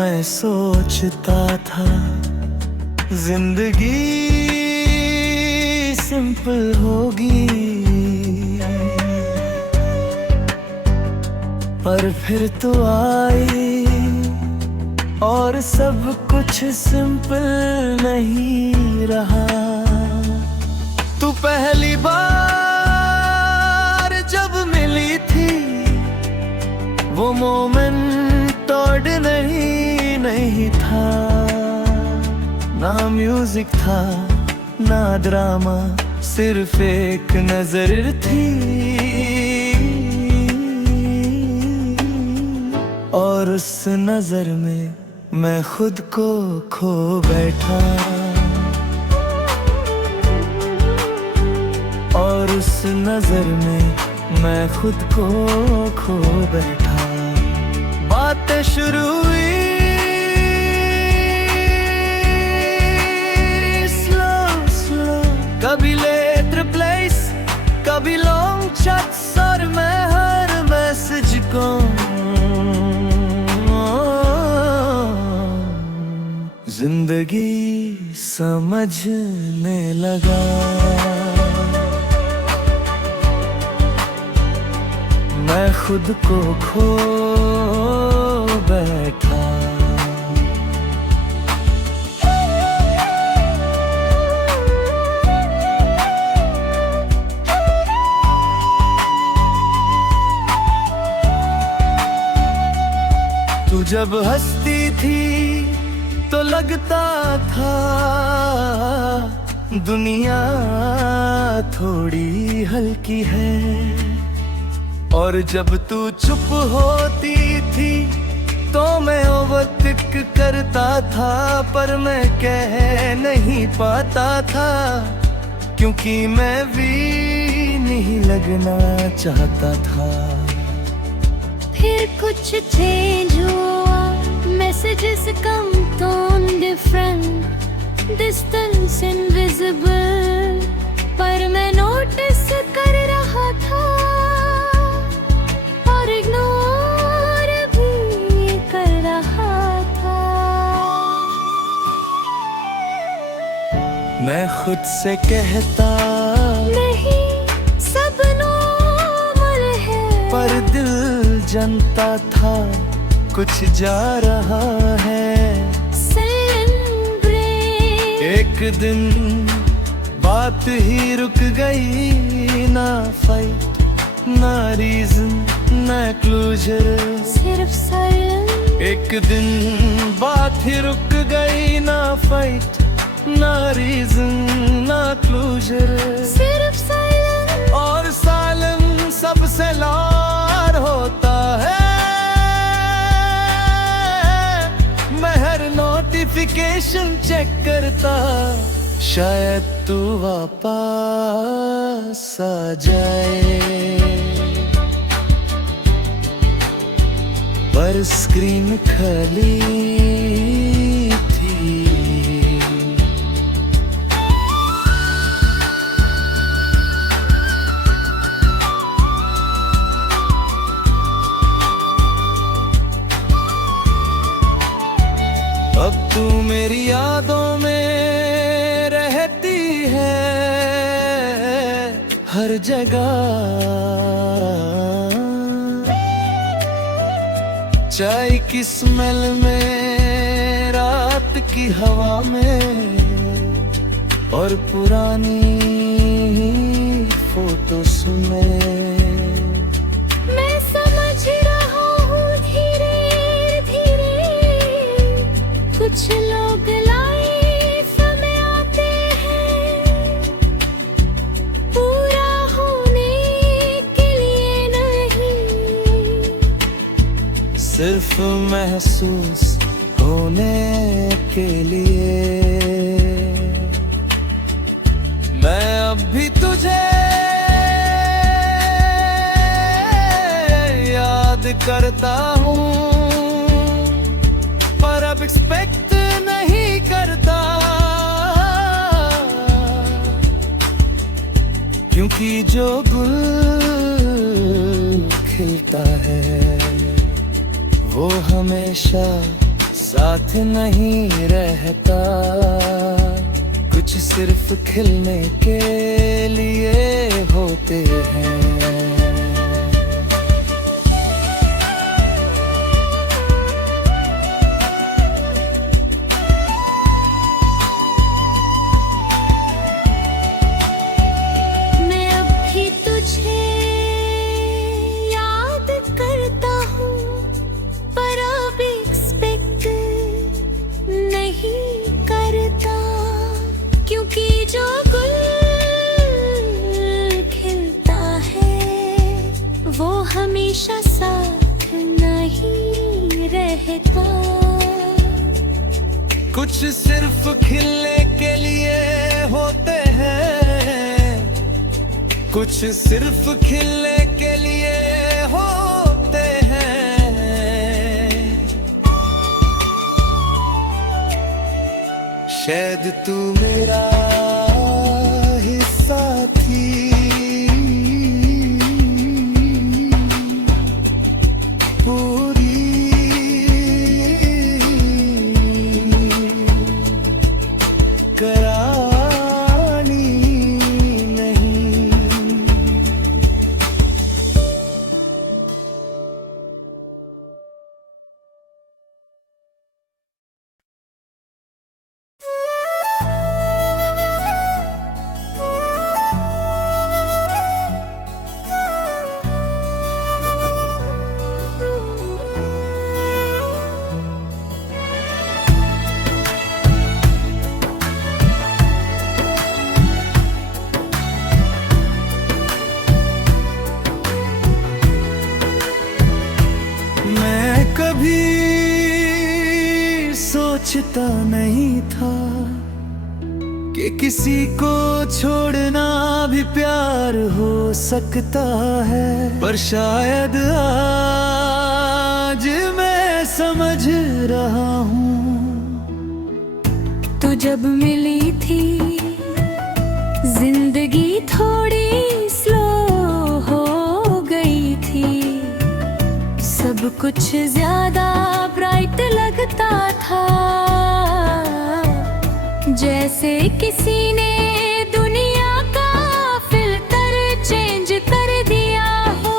मैं सोचता था जिंदगी सिंपल होगी, पर फिर तो आई और सब कुछ सिंपल नहीं रहा। तू पहली बार जब मिली थी वो मोमेंट ऑर्डिनरी नहीं था। ना म्यूजिक था ना ड्रामा, सिर्फ एक नजर थी और उस नजर में मैं खुद को खो बैठा। और उस नजर में मैं खुद को खो बैठा। बातें शुरू हुई स्लो स्लो, कभी लेट रिप्लेस, कभी लॉन्ग चैट्स, और मैं हर मैसेज को जिंदगी समझने लगा। मैं खुद को खो बैठा। तू जब हंसती थी तो लगता था दुनिया थोड़ी हल्की है, और जब तू चुप होती थी तो मैं ओवरथिंक करता था, पर मैं कह नहीं पाता था क्योंकि मैं भी नहीं लगना चाहता था। फिर कुछ चेंज हुआ, मैसेजेस कम, टोन डिफरेंट, डिस्टेंस इनविजिबल, पर मैं नोटिस कर रहा था और इग्नोर भी कर रहा था। मैं खुद से कहता नहीं सब नॉर्मल है, पर दिल जानता था कुछ जा रहा है। एक दिन बात ही रुक गई, ना फाइट ना रीजन ना क्लोजर, सिर्फ साइलेंस। एक दिन बात ही रुक गई, ना फाइट ना रीजन ना क्लोजर, सिर्फ साइलेंस। और साइलेंस सबसे लार होता है। मैं हर नोटिफिकेशन चेक करता, शायद तू वापस आ जाए, पर स्क्रीन खाली थी। अब तू मेरी यादों में रहती है हर जगह, चाय की स्मेल में, रात की हवा में, और पुरानी फोटोस में। मैं समझ रहा हूँ धीरे धीरे, कुछ लोग लाइफ में आते हैं पूरा होने के लिए नहीं, सिर्फ महसूस होने के लिए। मैं अब भी तुझे याद करता हूँ, पर अब एक्सपेक्ट नहीं करता, क्योंकि जो गुल खिलता है वो हमेशा साथ नहीं रहता, कुछ सिर्फ खिलने के लिए होते हैं। हमेशा साथ नहीं रहता, कुछ सिर्फ खिलने के लिए होते हैं, कुछ सिर्फ खिलने के लिए होते हैं। शायद तू मेरा हिस्सा थी, सोचता नहीं था कि किसी को छोड़ना भी प्यार हो सकता है, पर शायद आज मैं समझ रहा हूँ। तो जब मिली थी जिंदगी थोड़ी स्लो हो गई थी, सब कुछ ज्यादा ब्राइट लगता था, जैसे किसी ने दुनिया का फिल्टर चेंज कर दिया हो।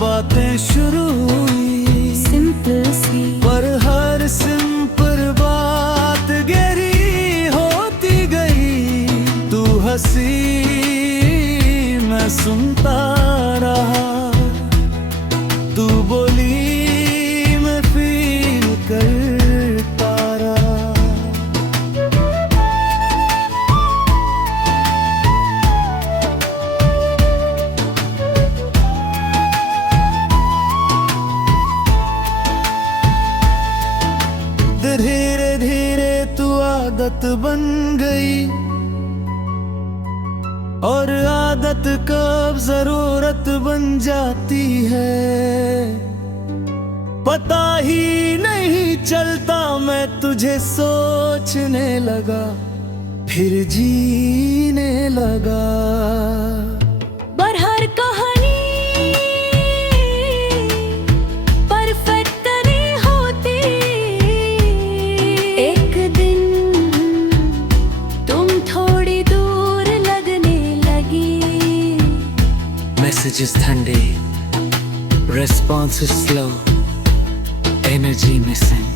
बातें शुरू हुई सिंपल सी, पर हर सिंपल बात गहरी होती गई। तू हंसी मैं सुनता रहा, तू बोली मैं फील करता रहा। धीरे धीरे तू आदत बन गई, और आदत कब जरूरत बन जाती है पता ही नहीं चलता। मैं तुझे सोचने लगा, फिर जीने लगा। पर हर कहानी परफेक्ट नहीं होती, एक दिन तुम थोड़ी दूर लगने लगी। Messages ठंडे, responses slow, energy missing।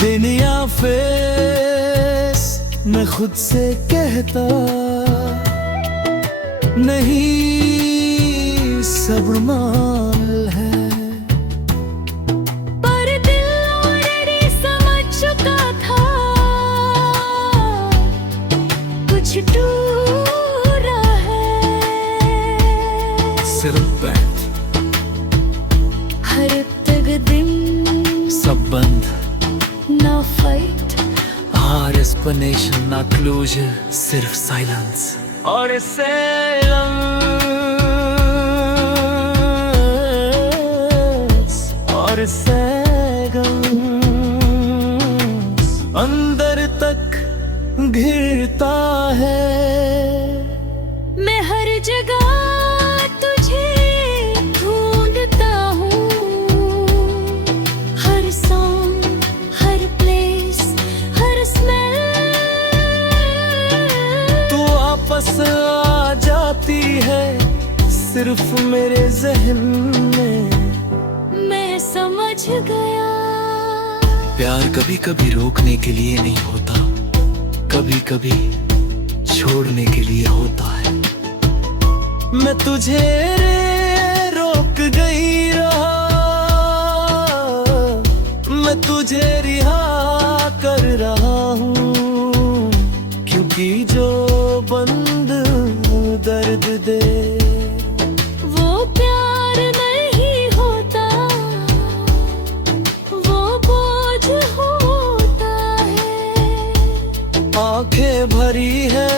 दिन या फेस मैं खुद से कहता नहीं, सब्र माल है। पर दिल ऑलरेडी समझ चुका था, कुछ टूटा है। सिर्फ बैठ, हर तक दिन सब बंद, ना फाइट, और एक्सप्लेनेशन ना क्लोजर, सिर्फ साइलेंस और अंदर तक घिरता है। मैं हर जगह तुझे ढूंढता हूँ, सिर्फ मेरे जहन में। मैं समझ गया। प्यार कभी कभी रोकने के लिए नहीं होता, कभी कभी छोड़ने के लिए होता है। मैं तुझे रोक गई रहा, मैं तुझे रिहा कर रहा हूँ, क्योंकि जो बंद दर्द दे वो प्यार नहीं होता, वो बोझ होता है। आंखें भरी है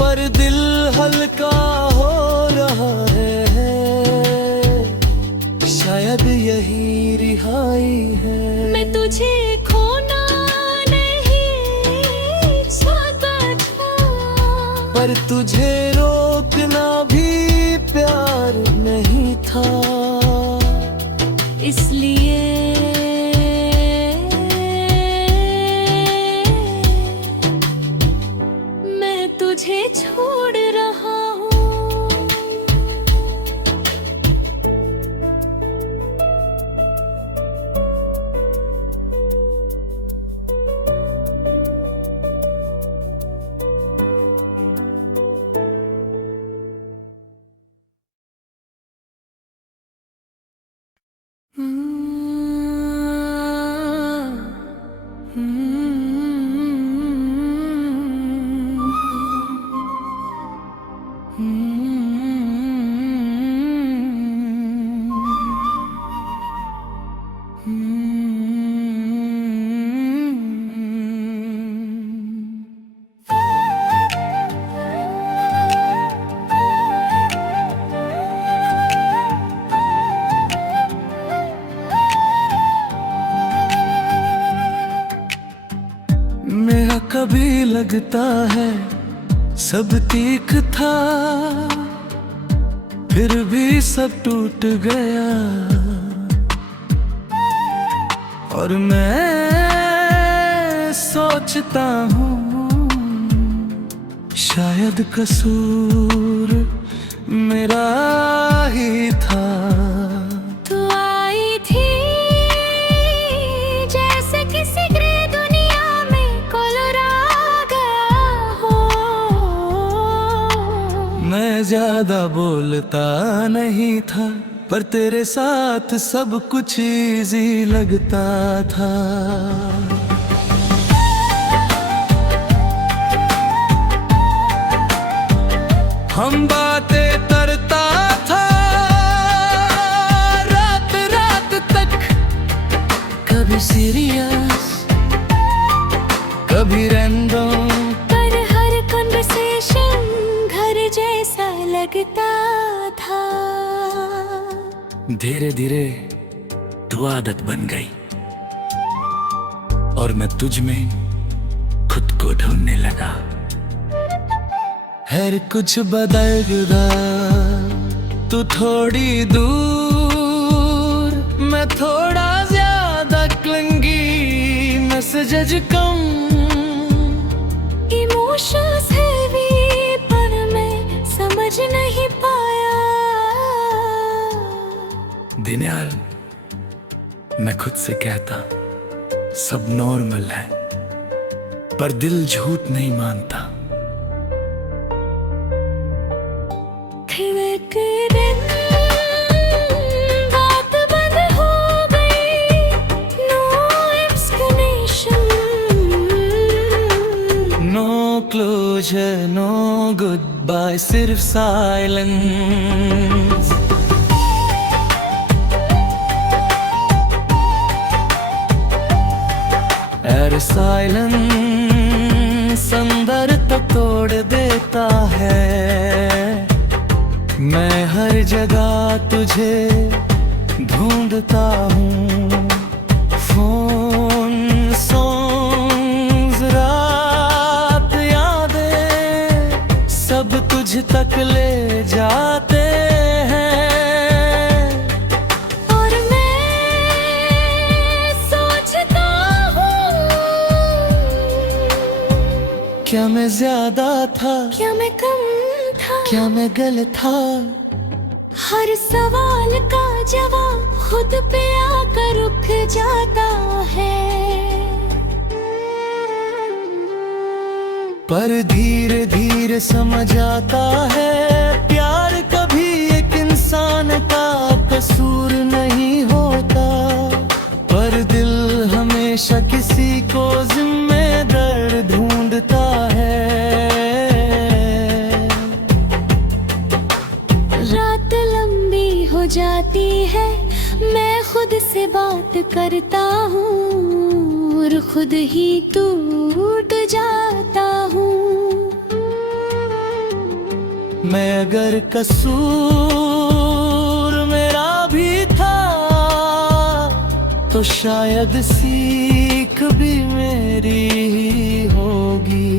पर दिल हल्का हो रहा है, शायद यही रिहाई है। मैं तुझे खोना नहीं चाहता था, पर तुझे रोकना भी प्यार नहीं था। इसलिए मैं तुझे छोड़ रहा हूँ। मेरा कभी लगता है सब ठीक था, फिर भी सब टूट गया। और मैं सोचता हूँ शायद कसूर मेरा ही था। तू आई थी जैसे किसी ग्रे दुनिया में कोलोरा गया हो। मैं ज्यादा बोलता नहीं था, पर तेरे साथ सब कुछ इजी लगता था। हम बातें करता था रात रात तक, कभी सीरियस कभी रैंडम, पर हर कन्वर्सेशन घर जैसा लगता था। धीरे धीरे तू आदत बन गई और मैं तुझ में खुद को ढूंढने लगा। हर कुछ बदल गया, तू थोड़ी दूर, मैं थोड़ा ज्यादा क्लिंगी, मैसेज कम, इमोशंस हैवी, पर मैं समझ नहीं पाया। दिनयार, मैं खुद से कहता सब नॉर्मल है, पर दिल झूठ नहीं मानता। फिर एक दिन बात बंद हो गई, no explanation, no closure, no goodbye, सिर्फ साइलेंस। और साइलेंस अंदर तक तोड़ देता है। मैं हर जगह तुझे ढूंढता हूँ, फोन, सॉन्ग्स, रात, यादें, सब तुझ तक ले जाते हैं। और मैं सोचता हूँ, क्या मैं ज्यादा था, क्या मैं कम था, क्या मैं गलत था? हर सवाल का जवाब खुद पे आकर रुक जाता है। पर धीरे धीरे समझ आता है, प्यार कभी एक इंसान का कसूर नहीं होता, पर दिल हमेशा किसी को जिम्मेदार ढूंढता है। रात लंबी हो जाती है, मैं खुद से बात करता हूँ और खुद ही टूट जाता हूँ। मैं अगर कसूर मेरा भी था, तो शायद सीख भी मेरी ही होगी।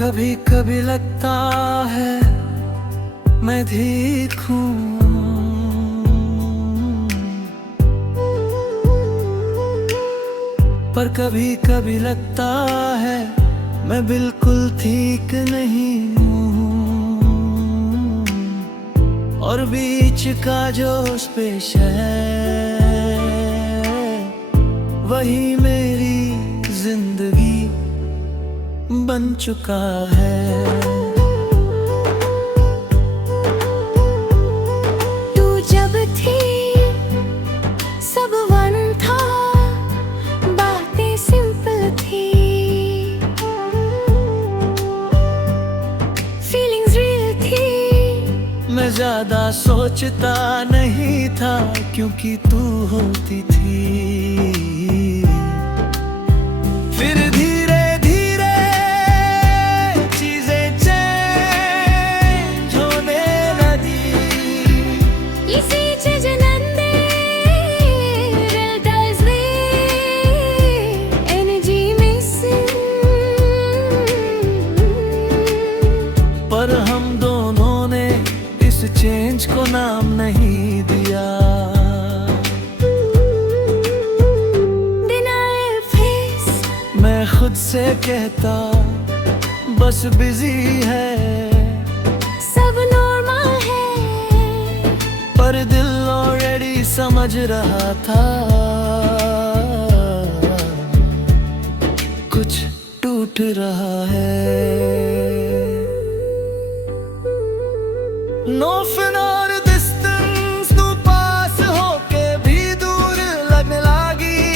कभी कभी लगता है मैं ठीक हूँ, पर कभी कभी लगता है मैं बिल्कुल ठीक नहीं हूँ, और बीच का जो स्पेस है वही मेरी जिंदगी बन चुका है। तू जब थी सब वन था, बातें सिंपल थी, फीलिंग्स रियल थी। मैं ज्यादा सोचता नहीं था क्योंकि तू होती थी। फिर धीरे धीरे चीजें चेंज होने लगी। इसी चीज़नंदे realize the energy missing। पर हम दोनों ने इस चेंज को नाम नहीं दिया। मैं खुद से कहता बस बिजी है, सब नॉर्मल है, पर दिल ऑलरेडी समझ रहा था कुछ टूट रहा है। नो फिनर डिस्टेंस तू पास होके भी दूर लगने लगी,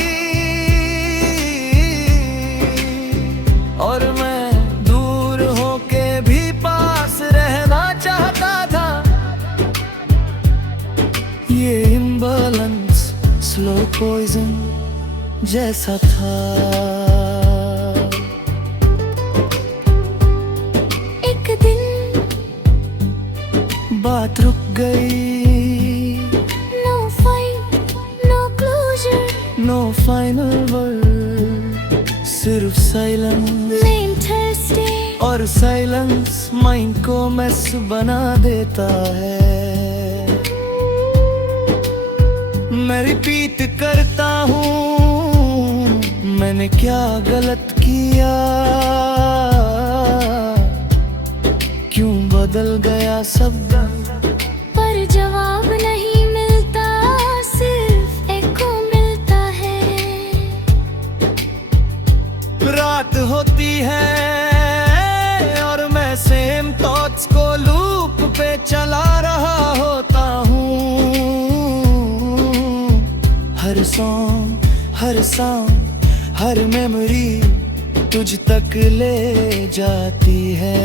और मैं दूर होके भी पास रहना चाहता था। ये इम्बैलेंस स्लो पॉइजन जैसा था। एक दिन बात रुक गई, no fight no closure, no final word, सिर्फ साइलेंस। मैं इंटरेस्टेड और साइलेंस माइंड को मैस बना देता है। मैं रिपीट करता हूँ मैंने क्या गलत किया, क्यों बदल गया सब। पर जवाब नहीं मिलता, सिर्फ एको मिलता है। रात होती है और मैं सेम थॉट्स को लूप पे चला रहा होता हूँ। हर सॉन्ग हर साउंड हर मेमोरी तुझ तक ले जाती है।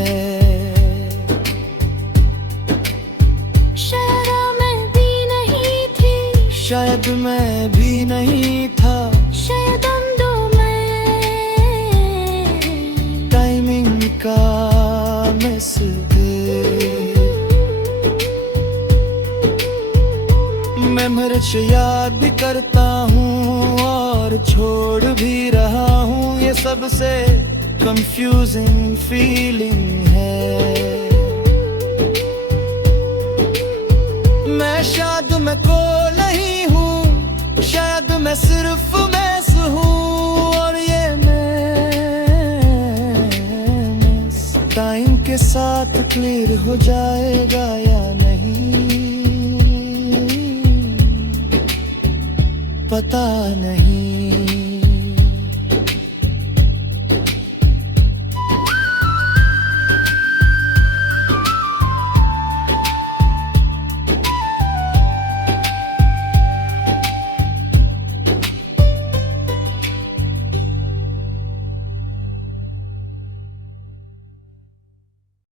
शायद मैं भी नहीं था, शायद हम दो में टाइमिंग का मिस अगरच याद भी करता हूँ और छोड़ भी रहा हूँ, ये सबसे कंफ्यूजिंग फीलिंग है। मैं शायद मैं को नहीं हूँ, शायद मैं सिर्फ मैस हूँ, और ये मैं टाइम के साथ क्लियर हो जाएगा या नहीं पता नहीं।